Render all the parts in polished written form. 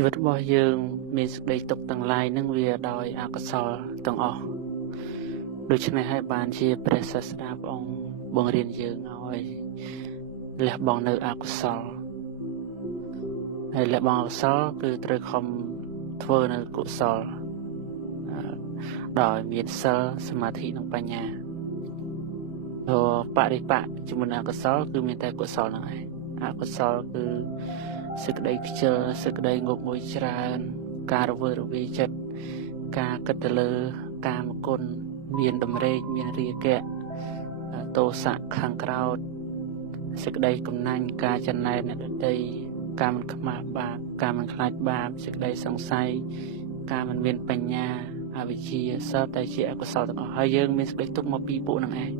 ชีวิตរបស់យើងមានសេចក្តីទុក្ខទាំងឡាយនឹងវាដោយអកុសលទាំងអស់ដូច្នេះហើយបានជាព្រះសាស្តាព្រះអង្គបង្រៀនយើងឲ្យលះបង់នៅអកុសលហើយលះបង់អកុសលគឺត្រូវខំធ្វើនៅកុសលដោយមានសិលសមាធិនិងបញ្ញាបរិបៈជាមួយអកុសលគឺមានតែកុសលហ្នឹងឯងអកុសលគឺសេចក្តីខ្ជិលសេចក្តីងប់ងុយច្រើនការរវើរវាយចិត្តការគិតទៅលើកាមគុណមានតម្រេកមានរាគៈទោសៈខាងក្រោតសេចក្តីកំណាញ់ការចំណែនអ្នកដទៃការមិនខ្មាស់បាបការមិនខ្លាចបាបសេចក្តីសង្ស័យការមិនមានបញ្ញាអវិជ្ជាសពតែជាអកុសលទាំងអស់ហើយយើងមានសេចក្តីទុកមកពីពួកនឹងឯង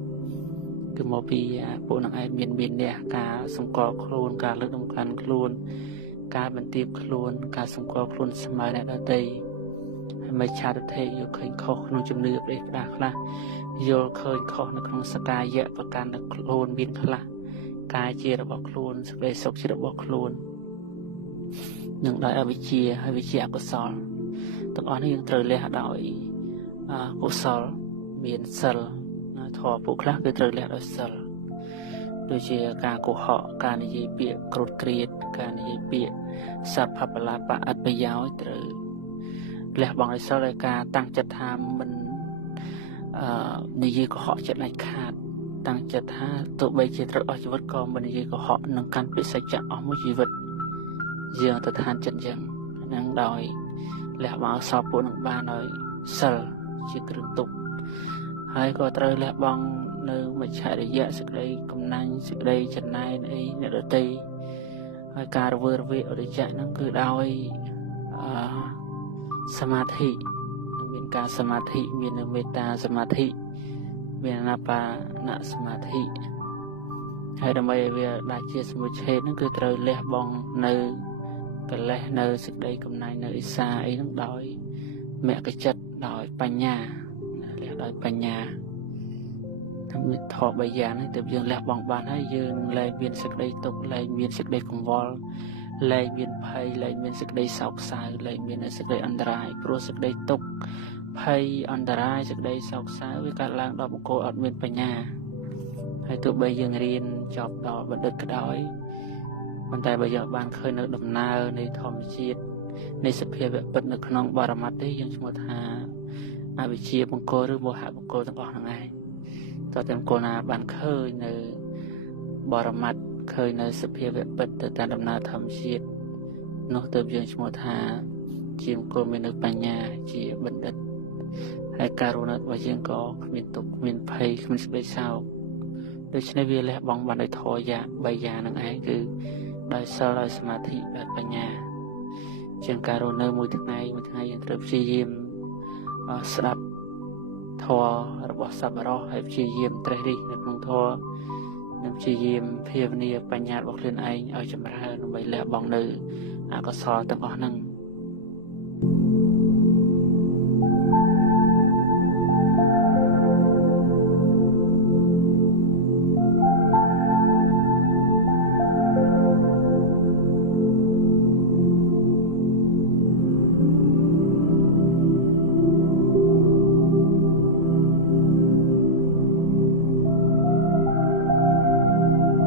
គឺមកពីពួកនឹងឯងមានអ្នកការសម្គាល់ខ្លួនការលើកតម្កើងខ្លួនការបន្ទាបខ្លួនការសម្គាល់ខ្លួនស្មើអ្នកដទៃហើយមិនឆាទិដ្ឋិយកឃើញខុសក្នុងជំនឿប្រេះផ្ដាស់ខ្លះយល់ឃើញខុសនៅក្នុងសកាយៈប្រកាន់នៅខ្លួនមានខ្លះកាយជារបស់ខ្លួនសេចក្តីសុខជារបស់ខ្លួននឹងដោយអវិជ្ជាហើយវិជ្ជាអកុសលទាំងអស់នេះយើងត្រូវលះដោយកុសលមានសិលធម៌ពួកខ្លះគឺត្រូវលះដោយសិលដូចជាការកុហកការនិយាយពាក្យក្រោតក្រៀតការនិយាយពាក្យសព្វបលាបៈអត្តប្រយោជន៍ត្រូវលះបង់ដោយសិលដោយការតាំងចិត្តថាមិននិយាយកុហកចិត្តដាច់ខាតតាំងចិត្តថាទោះបីជាត្រូវអស់ជីវិតក៏មិននិយាយកុហកនឹងកាន់ពាក្យសច្ចៈអស់មួយជីវិតយើងទៅឋានចិត្តយ៉ាងហ្នឹងដោយលះបង់អសរពួកនឹងបានដោយសិលជាគ្រឿងទុកហើយក៏ត្រូវលះបង់នៅមច្ឆរិយៈសេចក្តីកំណាញ់សេចក្តីចំណែនអីអ្នកដទៃហើយការរវើរវាយអរិយៈហ្នឹងគឺដោយសមាធិមានការសមាធិមាននៅមេត្តាសមាធិមានអនាបានសមាធិហើយដើម្បីឲ្យវាដាច់ជាសមុច្ឆេទហ្នឹងគឺត្រូវលះបង់នៅកិលេសនៅសេចក្តីកំណាញ់នៅអិសាអីហ្នឹងដោយមគ្គចិត្តដោយបញ្ញាលះដោយបញ្ញាតាមធម៌3យ៉ាងនេះទើបយើងលះបង់បានហើយយើងលែងមានសេចក្តីទុក្ខលែងមានសេចក្តីកង្វល់លែងមានភ័យលែងមានសេចក្តីសោកសៅលែងមានសេចក្តីអន្តរាយព្រោះសេចក្តីទុក្ខភ័យអន្តរាយសេចក្តីសោកសៅវាកើតឡើងដល់បុគ្គលអត់មានបញ្ញាហើយទោះបីយើងរៀនចប់ដល់បណ្ឌិតក៏ដោយប៉ុន្តែបើយើងបានឃើញនៅដំណើរនៃធម្មជាតិនៃសភាវៈពិតនៅក្នុងបរមត្ថទេយើងឈ្មោះថាអវិជ្ជាបង្គោលឬមោហៈបង្គោលទាំងអស់ហ្នឹងឯងតើតែបង្គោលណាបានឃើញនៅបរមត្ថឃើញនៅសភាវៈពិតទៅតាមដំណើរធម្មជាតិនោះទើបយើងឈ្មោះថាជាបង្គោលមាននៅបញ្ញាជាបណ្ឌិតហើយការរស់នៅរបស់យើងក៏គ្មានទុក្ខគ្មានភ័យគ្មានសេចក្តីសោកដូច្នេះវាលះបង់បានដោយធម៌យ៉ាង3យ៉ាងហ្នឹងឯងគឺដោយសិលដោយសមាធិដោយបញ្ញាជាងការរស់នៅមួយថ្ងៃយើងត្រូវព្យាយាមស្ដាប់ធម៌របស់សប្បុរសហើយព្យាយាមត្រេះរិះនៅក្នុងធម៌និងព្យាយាមភាវនាបញ្ញារបស់ខ្លួនឯងឲ្យចម្រើនដើម្បីលះបង់នៅអកុសលទាំងអស់ហ្នឹង